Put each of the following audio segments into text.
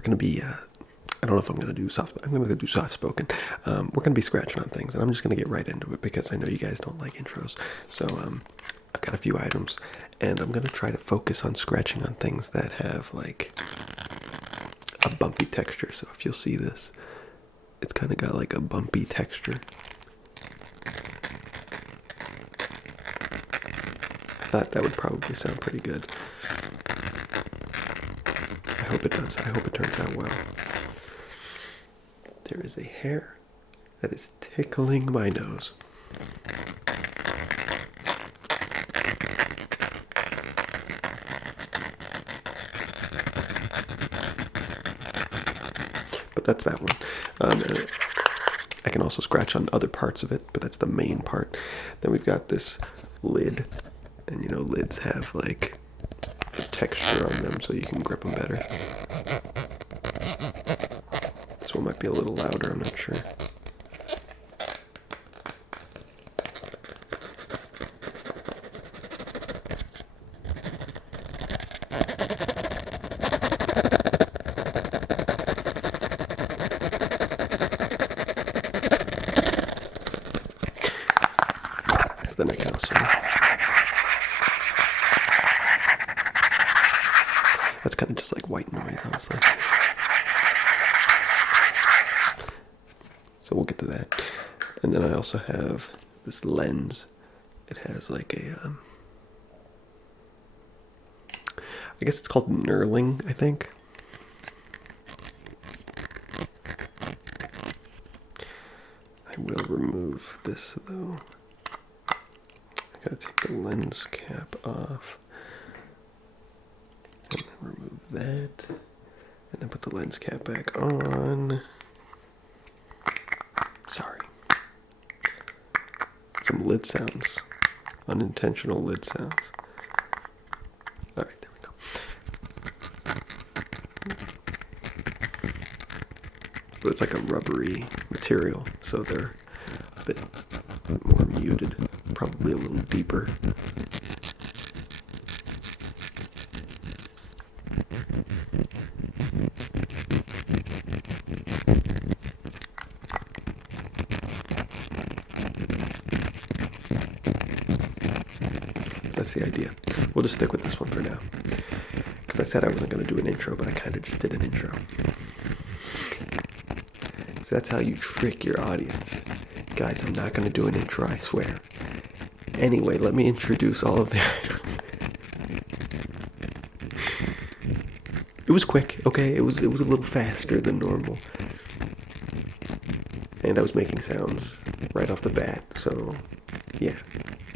we're gonna be. I don't know if I'm gonna do soft. I'm gonna do soft spoken. We're gonna be scratching on things, and I'm just gonna get right into it because I know you guys don't like intros. So I've got a few items, and I'm gonna try to focus on scratching on things that have like a bumpy texture. So if you'll see this, it's kind of got like a bumpy texture. I thought that would probably sound pretty good. I hope it does. I hope it turns out well. There is a hair that is tickling my nose. But that's that one. I can also scratch on other parts of it, but that's the main part. Then we've got this lid, and you know lids have like the texture on them so you can grip them better. This one might be a little louder, I'm not sure. Then I can also. That's kind of just like white noise, honestly. So we'll get to that. And then I also have this lens. It has like a, I guess it's called knurling, I think. I will remove this though. I gotta take the lens cap off. And then remove that. And then put the lens cap back on. Sorry. Some lid sounds. Unintentional lid sounds. Alright, there we go. But it's like a rubbery material, so they're a bit more muted. Probably a little deeper. That's the idea. We'll just stick with this one for now. Because I said I wasn't going to do an intro, but I kind of just did an intro. So that's how you trick your audience. Guys, I'm not going to do an intro, I swear. Anyway, let me introduce all of the items. It was quick, okay? It was a little faster than normal. And I was making sounds right off the bat, so yeah.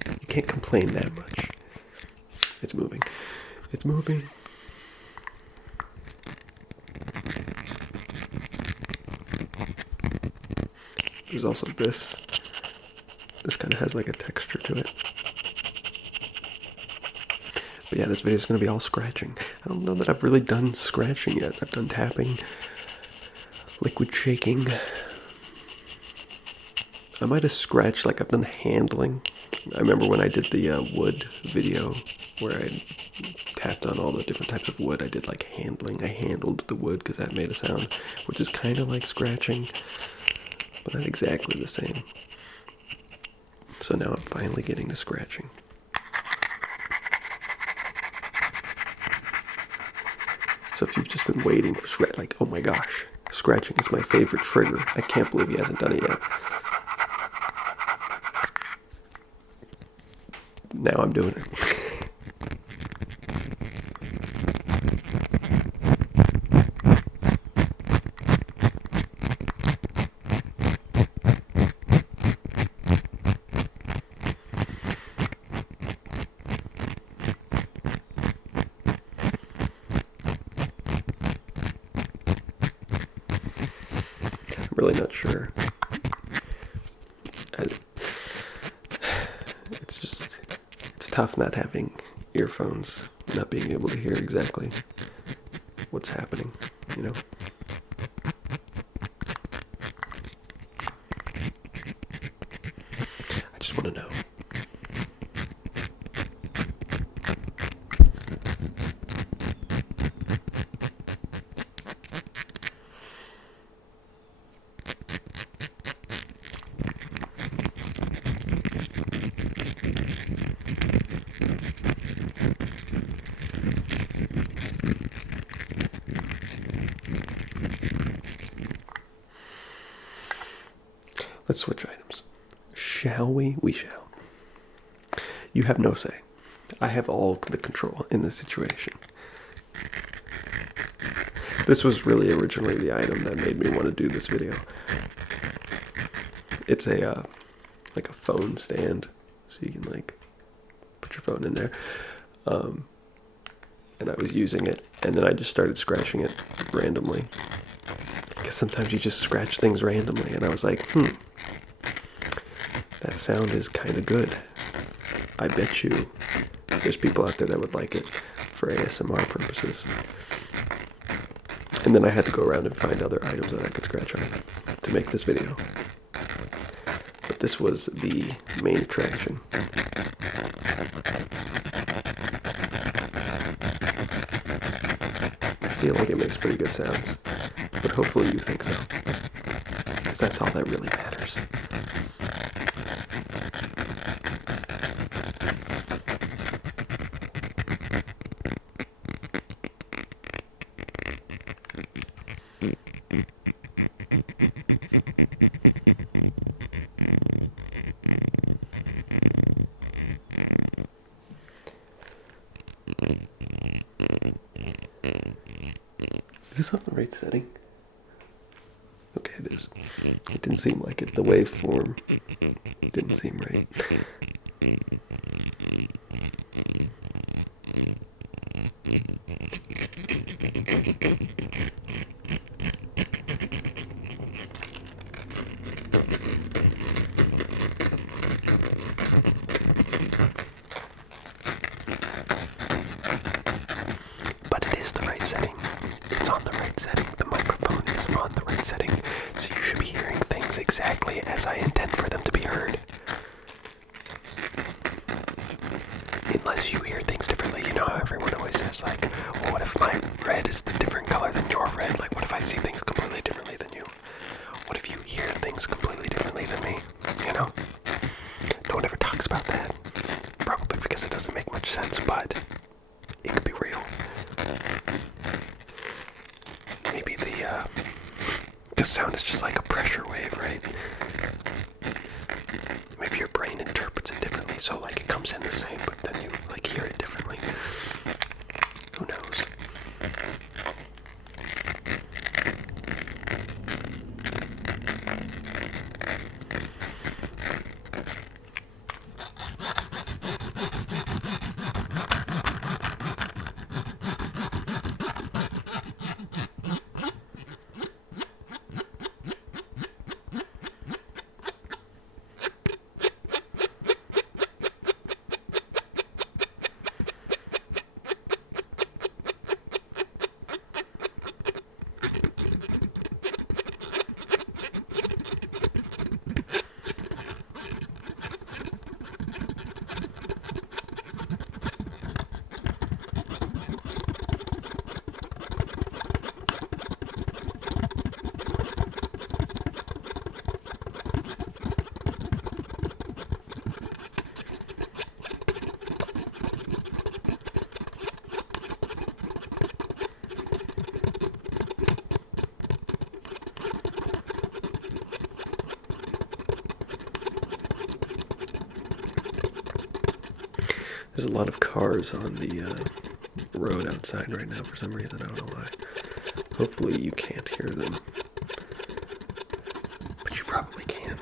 You can't complain that much. It's moving. It's moving. There's also this. This kind of has like a texture to it. But yeah, this video is going to be all scratching. I don't know that I've really done scratching yet. I've done tapping, liquid shaking. I might have scratched, like I've done handling. I remember when I did the wood video where I tapped on all the different types of wood. I did like handling. I handled the wood because that made a sound, which is kind of like scratching, but not exactly the same. So now I'm finally getting to scratching. So if you've just been waiting for scratch, like, oh my gosh, scratching is my favorite trigger. I can't believe he hasn't done it yet. Now I'm doing it. I'm really not sure. It's tough not having earphones, not being able to hear exactly what's happening, you know? I just want to know. Let's switch items. Shall we? We shall. You have no say. I have all the control in this situation. This was really originally the item that made me want to do this video. It's a like a phone stand, so you can like put your phone in there. And I was using it, and then I just started scratching it randomly. Because sometimes you just scratch things randomly, and I was like, that sound is kind of good. I bet you there's people out there that would like it for ASMR purposes. And then I had to go around and find other items that I could scratch on to make this video. But this was the main attraction. I feel like it makes pretty good sounds, but hopefully you think so, because that's all that really matters. Is this on the right setting? Okay, it is. It didn't seem like it. The waveform didn't seem right. But it is the right setting. It's on the right setting. The microphone is on the right setting. So you should be hearing things exactly as I intend for them to be heard. Unless you hear things differently. You know how everyone always says, like, well, what if my red is the different color than your red? Like, what if I see things completely differently than you? What if you hear things completely differently than me? You know? No one ever talks about that. Probably because it doesn't make much sense, but it could be real. Maybe the sound is just like a pressure wave, right? Maybe your brain interprets it differently, so like it comes in the same, but then you like hear it differently. Who knows? There's a lot of cars on the road outside right now for some reason. I don't know why. Hopefully you can't hear them. But you probably can.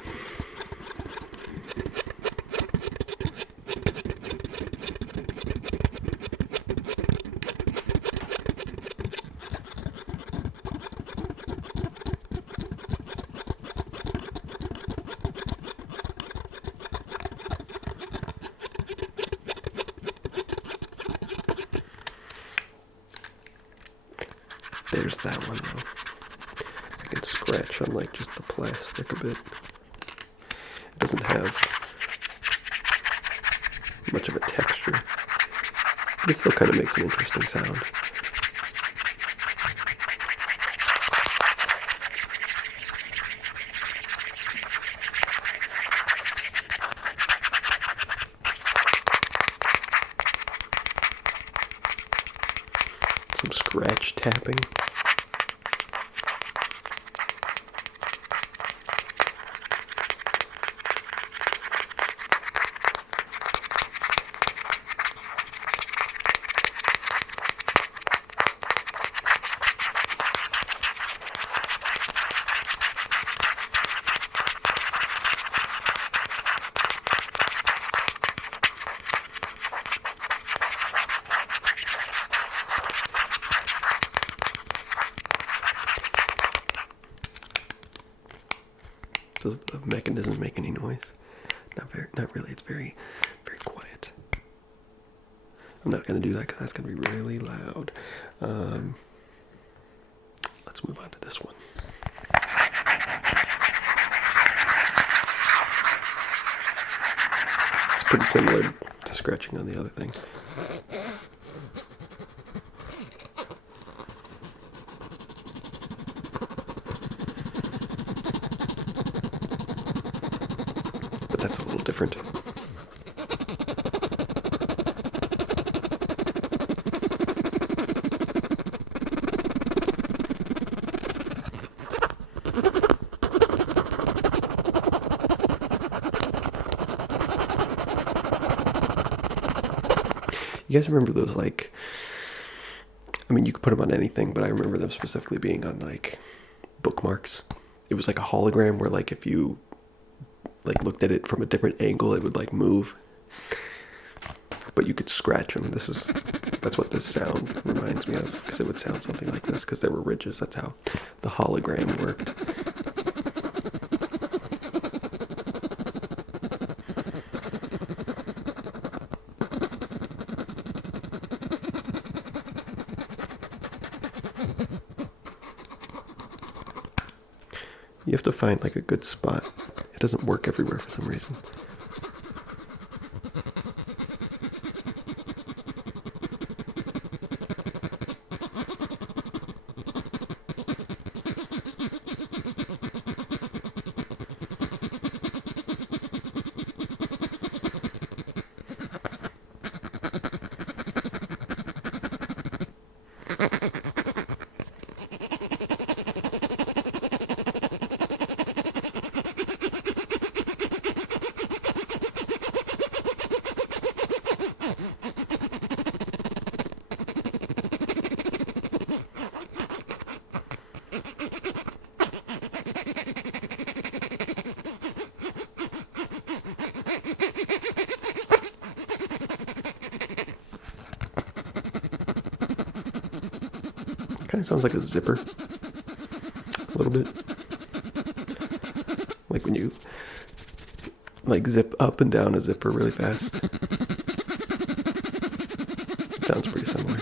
There's that one though. I can scratch on like just the plastic a bit. It doesn't have much of a texture. But it still kind of makes an interesting sound. Some scratch tapping. Does the mechanism make any noise? Not really. It's very, very quiet. I'm not gonna do that because that's gonna be really loud. Let's move on to this one. It's pretty similar to scratching on the other things. But that's a little different. You guys remember those, like, I mean, you could put them on anything, but I remember them specifically being on, like, bookmarks. It was like a hologram where, like, if you, like, looked at it from a different angle, it would, like, move. But you could scratch them. That's what this sound reminds me of, because it would sound something like this, because there were ridges. That's how the hologram worked. You have to find like a good spot. It doesn't work everywhere for some reason. Kind of sounds like a zipper, a little bit. Like when you like zip up and down a zipper really fast. It sounds pretty similar.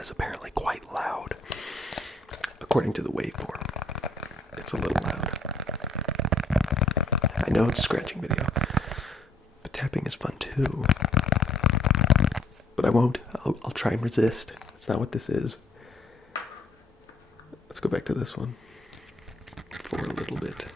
Is apparently quite loud. According to the waveform, it's a little loud. I know it's a scratching video, but tapping is fun too. But I won't. I'll try and resist. That's not what this is. Let's go back to this one for a little bit.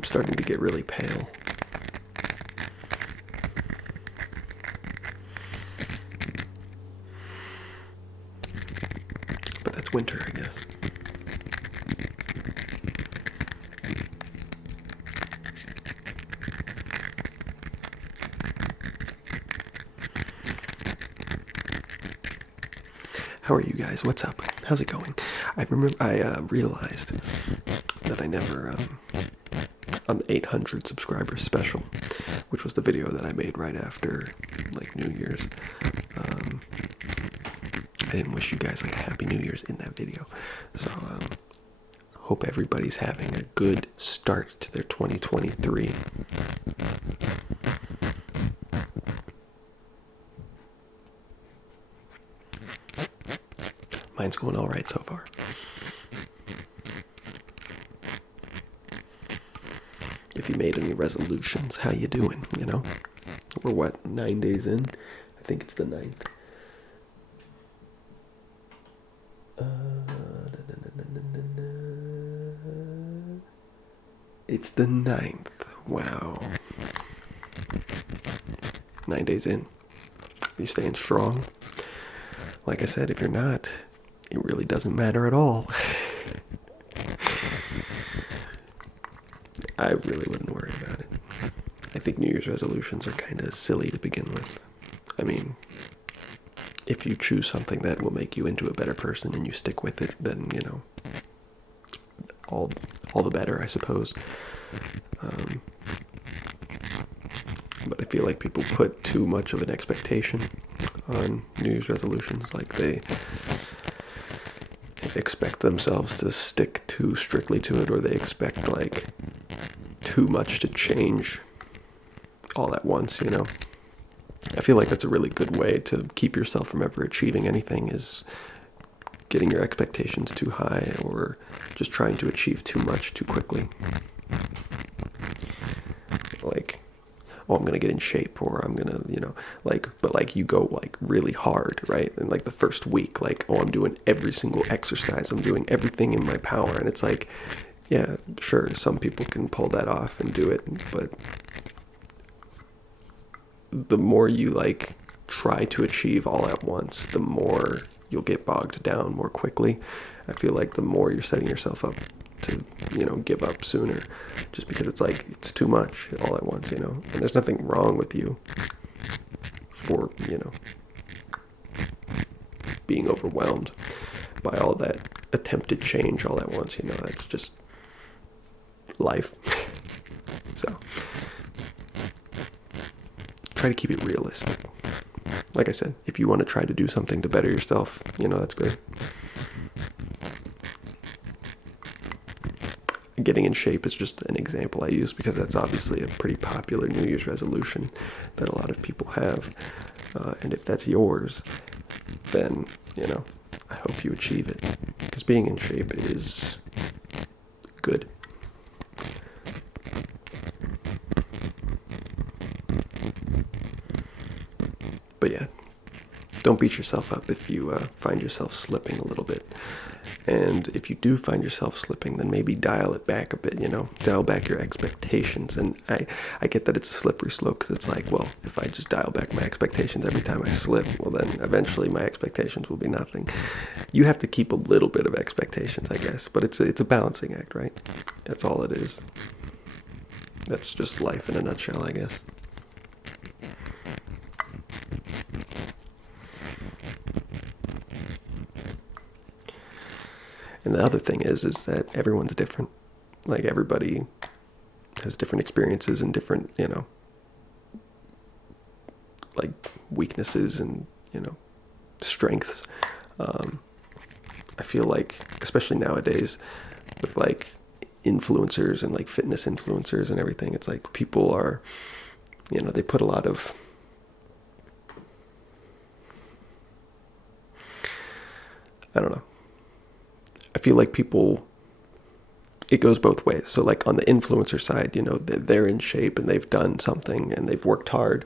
I'm starting to get really pale. But that's winter, I guess. How are you guys? What's up? How's it going? I realized that I never, on the 800 subscribers special, which was the video that I made right after, like, New Year's, I didn't wish you guys, like, a Happy New Year's in that video. So, hope everybody's having a good start to their 2023. Mine's going all right so far. If you made any resolutions, how you doing, you know? We're what, 9 days in? I think it's the 9th. It's the 9th. Wow. 9 days in. Are you staying strong? Like I said, if you're not, it really doesn't matter at all. I really wouldn't worry about it. I think New Year's resolutions are kind of silly to begin with. I mean, if you choose something that will make you into a better person and you stick with it, then, you know, all the better, I suppose. But I feel like people put too much of an expectation on New Year's resolutions. Like, they expect themselves to stick too strictly to it, or they expect, like, too much to change all at once, you know? I feel like that's a really good way to keep yourself from ever achieving anything, is getting your expectations too high, or just trying to achieve too much too quickly. Like, oh, I'm gonna get in shape, or I'm gonna, you know, like, but like, you go like really hard, right? And like the first week, like, oh, I'm doing every single exercise, I'm doing everything in my power, and it's like, yeah, sure, some people can pull that off and do it, but the more you like try to achieve all at once, the more you'll get bogged down more quickly. I feel like the more you're setting yourself up to, you know, give up sooner, just because it's like, it's too much all at once, you know? And there's nothing wrong with you for, you know, being overwhelmed by all that attempted change all at once, you know? That's just life. So try to keep it realistic. Like I said, if you want to try to do something to better yourself, you know, that's great. Getting in shape is just an example I use, because that's obviously a pretty popular New Year's resolution that a lot of people have. And if that's yours, then, you know, I hope you achieve it, because being in shape is good. But yeah, don't beat yourself up if you find yourself slipping a little bit. And if you do find yourself slipping, then maybe dial it back a bit, you know, dial back your expectations. And I get that it's a slippery slope, because it's like, well, if I just dial back my expectations every time I slip, well, then eventually my expectations will be nothing. You have to keep a little bit of expectations, I guess, but it's a balancing act, right? That's all it is. That's just life in a nutshell, I guess. And the other thing is that everyone's different. Like, everybody has different experiences and different, you know, like, weaknesses and, you know, strengths. I feel like, especially nowadays, with like influencers and like fitness influencers and everything, it's like people are, you know, they put a lot of, I don't know. I feel like people, it goes both ways. So like on the influencer side, you know, they're in shape and they've done something and they've worked hard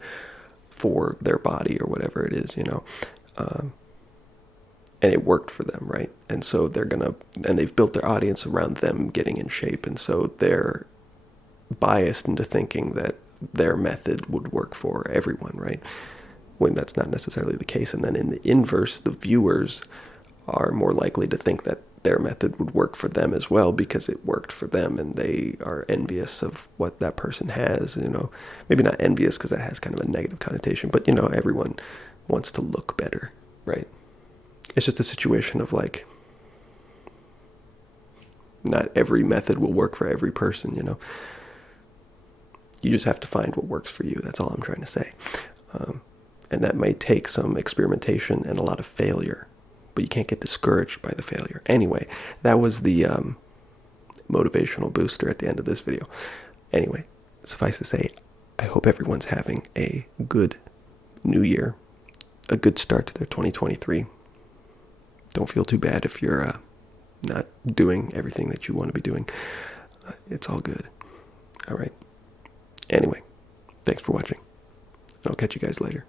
for their body or whatever it is, you know, and it worked for them, right? And so and they've built their audience around them getting in shape. And so they're biased into thinking that their method would work for everyone, right? When that's not necessarily the case. And then in the inverse, the viewers are more likely to think that their method would work for them as well, because it worked for them, and they are envious of what that person has, you know. Maybe not envious, because that has kind of a negative connotation, but, you know, everyone wants to look better, right? it's just a situation of like, not every method will work for every person, you know. You just have to find what works for you. That's all I'm trying to say. And that may take some experimentation and a lot of failure, but you can't get discouraged by the failure. Anyway, that was the motivational booster at the end of this video. Anyway, suffice to say, I hope everyone's having a good new year, a good start to their 2023. Don't feel too bad if you're not doing everything that you want to be doing. It's all good. All right. Anyway, thanks for watching. I'll catch you guys later.